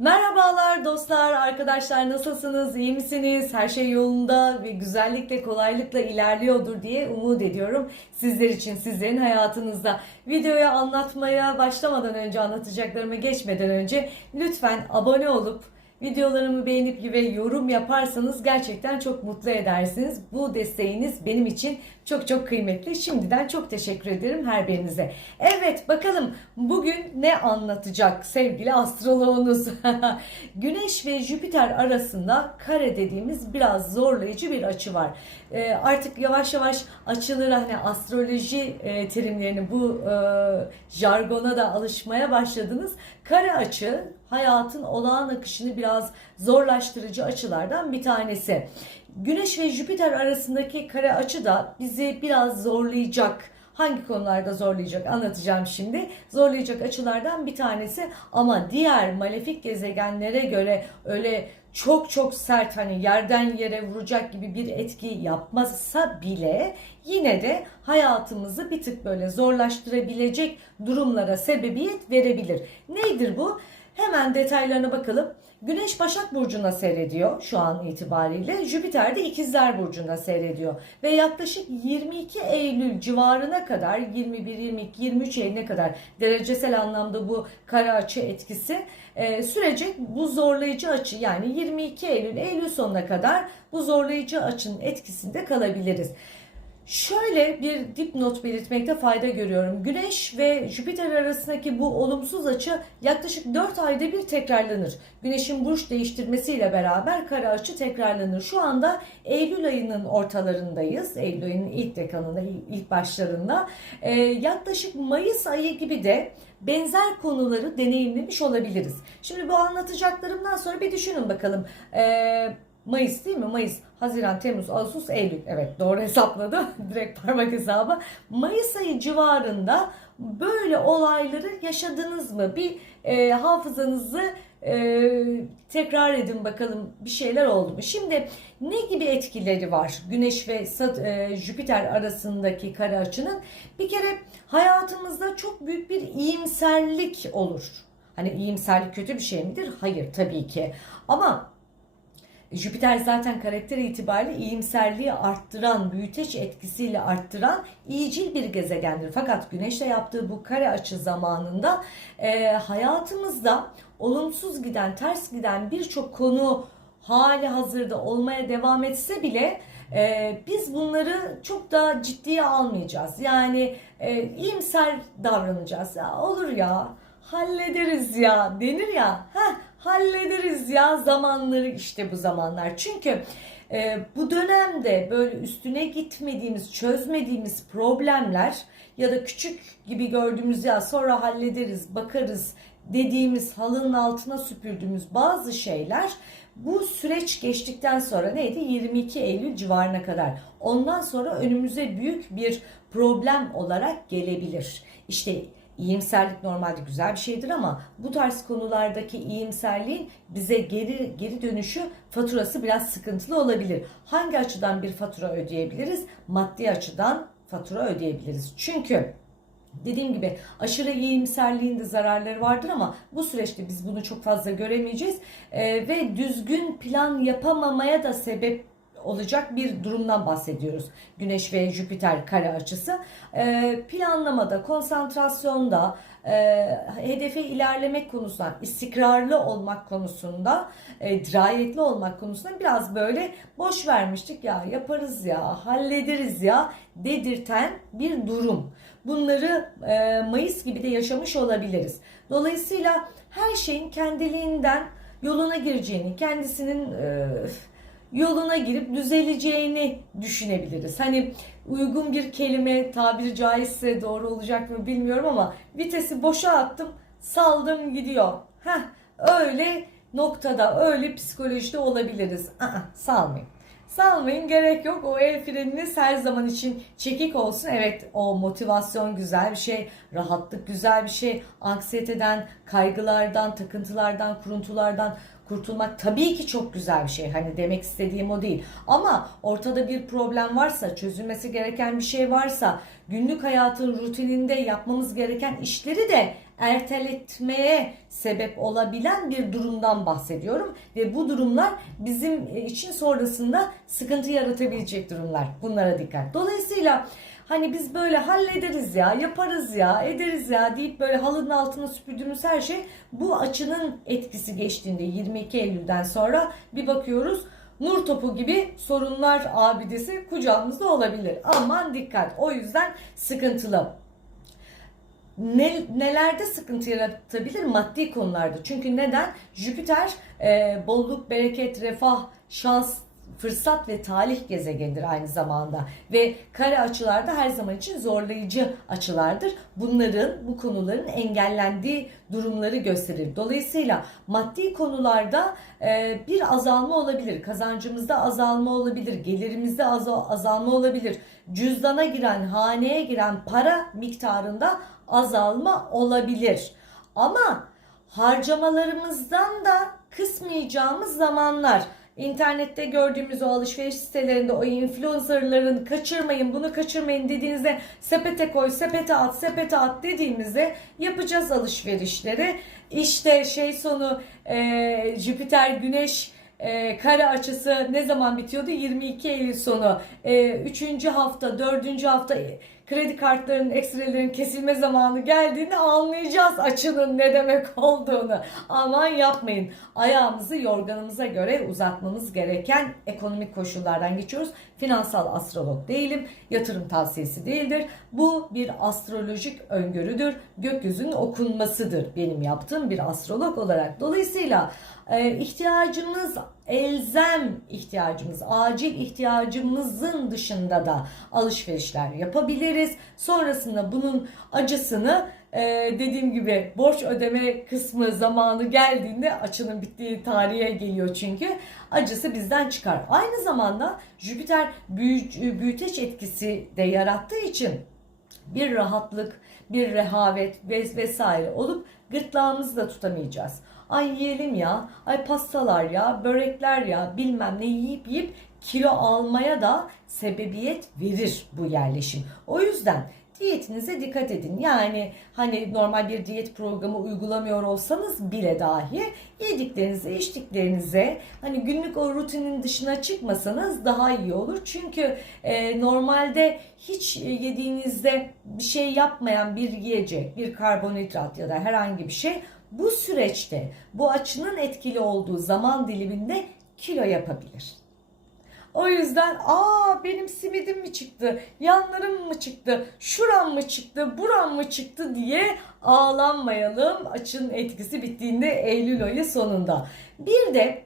Merhabalar dostlar, arkadaşlar nasılsınız? İyi misiniz? Her şey yolunda ve güzellikle, kolaylıkla ilerliyordur diye umut ediyorum. Sizler için, sizlerin hayatınızda. Videoyu anlatmaya başlamadan önce, anlatacaklarıma geçmeden önce lütfen abone olup videolarımı beğenip ve yorum yaparsanız gerçekten çok mutlu edersiniz. Bu desteğiniz benim için çok çok kıymetli. Şimdiden çok teşekkür ederim her birinize. Evet bakalım bugün ne anlatacak sevgili astroloğunuz? Güneş ve Jüpiter arasında kare dediğimiz biraz zorlayıcı bir açı var. Ee, artık yavaş yavaş açıları hani astroloji e, terimlerini bu e, jargona da alışmaya başladınız. Kare açı hayatın olağan akışını biraz zorlaştırıcı açılardan bir tanesi. Güneş ve Jüpiter arasındaki kare açı da bizi biraz zorlayacak. Hangi konularda zorlayacak anlatacağım şimdi. Zorlayacak açılardan bir tanesi ama diğer malefik gezegenlere göre öyle çok çok sert hani yerden yere vuracak gibi bir etki yapmazsa bile yine de hayatımızı bir tık böyle zorlaştırabilecek durumlara sebebiyet verebilir. Nedir bu? Hemen detaylarına bakalım. Güneş Başak Burcu'na seyrediyor şu an itibariyle. Jüpiter de İkizler Burcu'na seyrediyor. Ve yaklaşık 22 Eylül civarına kadar 21, 22, 23 Eylül'e kadar derecesel anlamda bu kara açı etkisi e, sürecek. Bu zorlayıcı açı yani 22 Eylül, Eylül sonuna kadar bu zorlayıcı açının etkisinde kalabiliriz. Şöyle bir dipnot belirtmekte fayda görüyorum. Güneş ve Jüpiter arasındaki bu olumsuz açı yaklaşık 4 ayda bir tekrarlanır. Güneşin burç değiştirmesiyle beraber kara açı tekrarlanır. Şu anda Eylül ayının ortalarındayız. Eylül ayının ilk dekanında, ilk başlarında. Ee, yaklaşık Mayıs ayı gibi de benzer konuları deneyimlemiş olabiliriz. Şimdi bu anlatacaklarımdan sonra bir düşünün bakalım. Ee, Mayıs değil mi? Mayıs, Haziran, Temmuz, Ağustos, Eylül. Evet doğru hesapladım. Direkt parmak hesabı. Mayıs ayı civarında böyle olayları yaşadınız mı? Bir e, hafızanızı e, tekrar edin bakalım bir şeyler oldu mu? Şimdi ne gibi etkileri var Güneş ve Sat- e, Jüpiter arasındaki kare açının? Bir kere hayatımızda çok büyük bir iyimserlik olur. Hani iyimserlik kötü bir şey midir? Hayır tabii ki. Ama Jüpiter zaten karakter itibariyle iyimserliği arttıran, büyüteç etkisiyle arttıran iyicil bir gezegendir. Fakat Güneş'le yaptığı bu kare açı zamanında e, hayatımızda olumsuz giden, ters giden birçok konu hali hazırda olmaya devam etse bile e, biz bunları çok da ciddiye almayacağız. Yani e, iyimser davranacağız. Ya olur ya hallederiz ya denir ya. Heh, hallederiz ya zamanları işte bu zamanlar. Çünkü e, bu dönemde böyle üstüne gitmediğimiz, çözmediğimiz problemler ya da küçük gibi gördüğümüz ya sonra hallederiz, bakarız dediğimiz halının altına süpürdüğümüz bazı şeyler bu süreç geçtikten sonra neydi? 22 Eylül civarına kadar. Ondan sonra önümüze büyük bir problem olarak gelebilir. İşte İyimserlik normalde güzel bir şeydir ama bu tarz konulardaki iyimserliğin bize geri geri dönüşü faturası biraz sıkıntılı olabilir. Hangi açıdan bir fatura ödeyebiliriz? Maddi açıdan fatura ödeyebiliriz. Çünkü Dediğim gibi aşırı iyimserliğin de zararları vardır ama bu süreçte biz bunu çok fazla göremeyeceğiz Ee, ve düzgün plan yapamamaya da sebep olacak bir durumdan bahsediyoruz. Güneş ve Jüpiter kare açısı. Ee, planlamada, konsantrasyonda, e, hedefe ilerlemek konusunda, istikrarlı olmak konusunda, e, dirayetli olmak konusunda biraz böyle boş vermiştik ya yaparız ya, hallederiz ya dedirten bir durum. Bunları e, Mayıs gibi de yaşamış olabiliriz. Dolayısıyla her şeyin kendiliğinden yoluna gireceğini, kendisinin e, yoluna girip düzeleceğini düşünebiliriz. Hani uygun bir kelime tabiri caizse doğru olacak mı bilmiyorum ama vitesi boşa attım saldım gidiyor. Heh, öyle noktada öyle psikolojide olabiliriz. Aa, salmayın. Salmayın gerek yok. O el freniniz her zaman için çekik olsun. Evet o motivasyon güzel bir şey. Rahatlık güzel bir şey. Anksiyeteden, kaygılardan, takıntılardan, kuruntulardan kurtulmak tabii ki çok güzel bir şey. Hani demek istediğim o değil. Ama ortada bir problem varsa, çözülmesi gereken bir şey varsa, günlük hayatın rutininde yapmamız gereken işleri de erteletmeye sebep olabilen bir durumdan bahsediyorum ve bu durumlar bizim için sonrasında sıkıntı yaratabilecek durumlar. Bunlara dikkat. Dolayısıyla hani biz böyle hallederiz ya, yaparız ya, ederiz ya deyip böyle halının altına süpürdüğümüz her şey bu açının etkisi geçtiğinde 22 Eylül'den sonra bir bakıyoruz nur topu gibi sorunlar abidesi kucağımızda olabilir. Aman dikkat. O yüzden sıkıntılı. Ne, nelerde sıkıntı yaratabilir? Maddi konularda. Çünkü neden? Jüpiter e, bolluk, bereket, refah, şans, fırsat ve talih gezegenidir aynı zamanda. Ve kare açılarda her zaman için zorlayıcı açılardır. Bunların, bu konuların engellendiği durumları gösterir. Dolayısıyla maddi konularda e, bir azalma olabilir. Kazancımızda azalma olabilir. Gelirimizde az, azalma olabilir. Cüzdana giren, haneye giren para miktarında azalma olabilir. Ama harcamalarımızdan da kısmayacağımız zamanlar internette gördüğümüz o alışveriş sitelerinde o influencerların kaçırmayın bunu kaçırmayın dediğinizde sepete koy sepete at sepete at dediğimizde yapacağız alışverişleri. İşte şey sonu e, Jüpiter Güneş e, kare açısı ne zaman bitiyordu? 22 Eylül sonu. E, 3. hafta, 4. hafta kredi kartlarının ekstrelerin kesilme zamanı geldiğinde anlayacağız açının ne demek olduğunu. Aman yapmayın. Ayağımızı yorganımıza göre uzatmamız gereken ekonomik koşullardan geçiyoruz. Finansal astrolog değilim. Yatırım tavsiyesi değildir. Bu bir astrolojik öngörüdür. Gökyüzünün okunmasıdır benim yaptığım bir astrolog olarak. Dolayısıyla e, ihtiyacımız elzem ihtiyacımız, acil ihtiyacımızın dışında da alışverişler yapabiliriz. Sonrasında bunun acısını e, dediğim gibi borç ödeme kısmı zamanı geldiğinde açının bittiği tarihe geliyor çünkü acısı bizden çıkar. Aynı zamanda Jüpiter büyü, büyüteç etkisi de yarattığı için bir rahatlık, bir rehavet vesaire olup gırtlağımızı da tutamayacağız. Ay yiyelim ya, ay pastalar ya, börekler ya bilmem ne yiyip yiyip kilo almaya da sebebiyet verir bu yerleşim. O yüzden diyetinize dikkat edin. Yani hani normal bir diyet programı uygulamıyor olsanız bile dahi yediklerinize, içtiklerinize hani günlük o rutinin dışına çıkmasanız daha iyi olur. Çünkü e, normalde hiç yediğinizde bir şey yapmayan bir yiyecek, bir karbonhidrat ya da herhangi bir şey bu süreçte bu açının etkili olduğu zaman diliminde kilo yapabilir. O yüzden aa benim simidim mi çıktı, yanlarım mı çıktı, şuram mı çıktı, buram mı çıktı? diye ağlanmayalım. Açın etkisi bittiğinde Eylül ayı sonunda. Bir de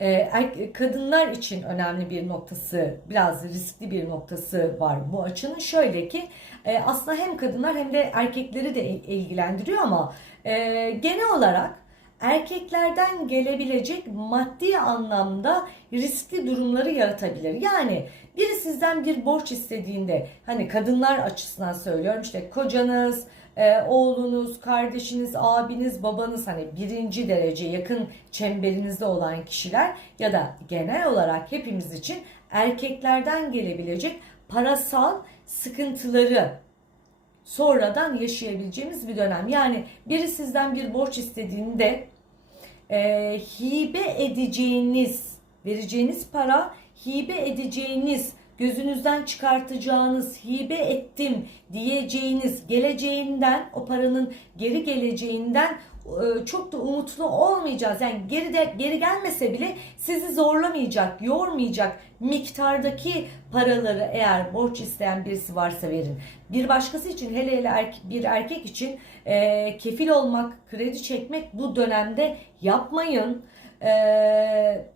e, kadınlar için önemli bir noktası, biraz riskli bir noktası var bu açının. Şöyle ki e, aslında hem kadınlar hem de erkekleri de ilgilendiriyor ama e, genel olarak erkeklerden gelebilecek maddi anlamda riskli durumları yaratabilir. Yani biri sizden bir borç istediğinde hani kadınlar açısından söylüyorum işte kocanız, e, oğlunuz, kardeşiniz, abiniz, babanız hani birinci derece yakın çemberinizde olan kişiler ya da genel olarak hepimiz için erkeklerden gelebilecek parasal sıkıntıları sonradan yaşayabileceğimiz bir dönem. Yani biri sizden bir borç istediğinde e, hibe edeceğiniz, vereceğiniz para hibe edeceğiniz gözünüzden çıkartacağınız, hibe ettim diyeceğiniz geleceğinden, o paranın geri geleceğinden e, çok da umutlu olmayacağız. Yani geri de geri gelmese bile sizi zorlamayacak, yormayacak miktardaki paraları eğer borç isteyen birisi varsa verin. Bir başkası için hele hele bir erkek için e, kefil olmak, kredi çekmek bu dönemde yapmayın. Eee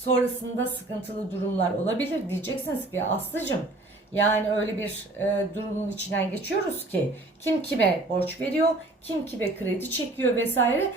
sonrasında sıkıntılı durumlar olabilir. Diyeceksiniz ki Aslıcım yani öyle bir e, durumun içinden geçiyoruz ki kim kime borç veriyor, kim kime kredi çekiyor vesaire.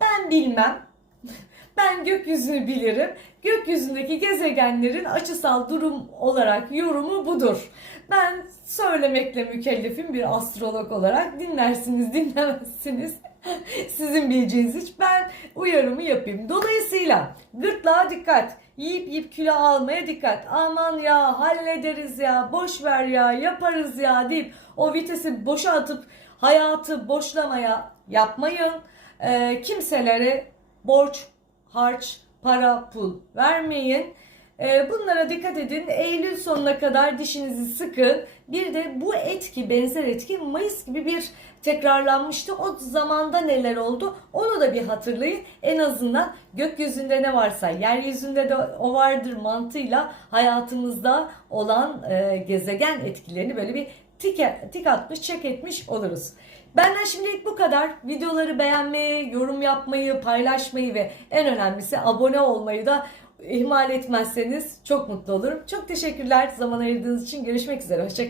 Ben bilmem. ben gökyüzünü bilirim. Gökyüzündeki gezegenlerin açısal durum olarak yorumu budur. Ben söylemekle mükellefim bir astrolog olarak dinlersiniz dinlemezsiniz. Sizin bileceğiniz hiç ben uyarımı yapayım. Dolayısıyla gırtlağa dikkat. Yiyip yiyip kilo almaya dikkat. Aman ya hallederiz ya boş ver ya yaparız ya deyip o vitesi boşa atıp Hayatı boşlamaya yapmayın. Ee, kimselere borç, harç, para, pul vermeyin. Ee, bunlara dikkat edin. Eylül sonuna kadar dişinizi sıkın. Bir de bu etki, benzer etki Mayıs gibi bir tekrarlanmıştı. O zamanda neler oldu? Onu da bir hatırlayın. En azından gökyüzünde ne varsa yeryüzünde de o vardır mantığıyla hayatımızda olan e, gezegen etkilerini böyle bir tik, tik atmış, çek etmiş oluruz. Benden şimdilik bu kadar. Videoları beğenmeyi, yorum yapmayı, paylaşmayı ve en önemlisi abone olmayı da ihmal etmezseniz çok mutlu olurum. Çok teşekkürler zaman ayırdığınız için. Görüşmek üzere. Hoşçakalın.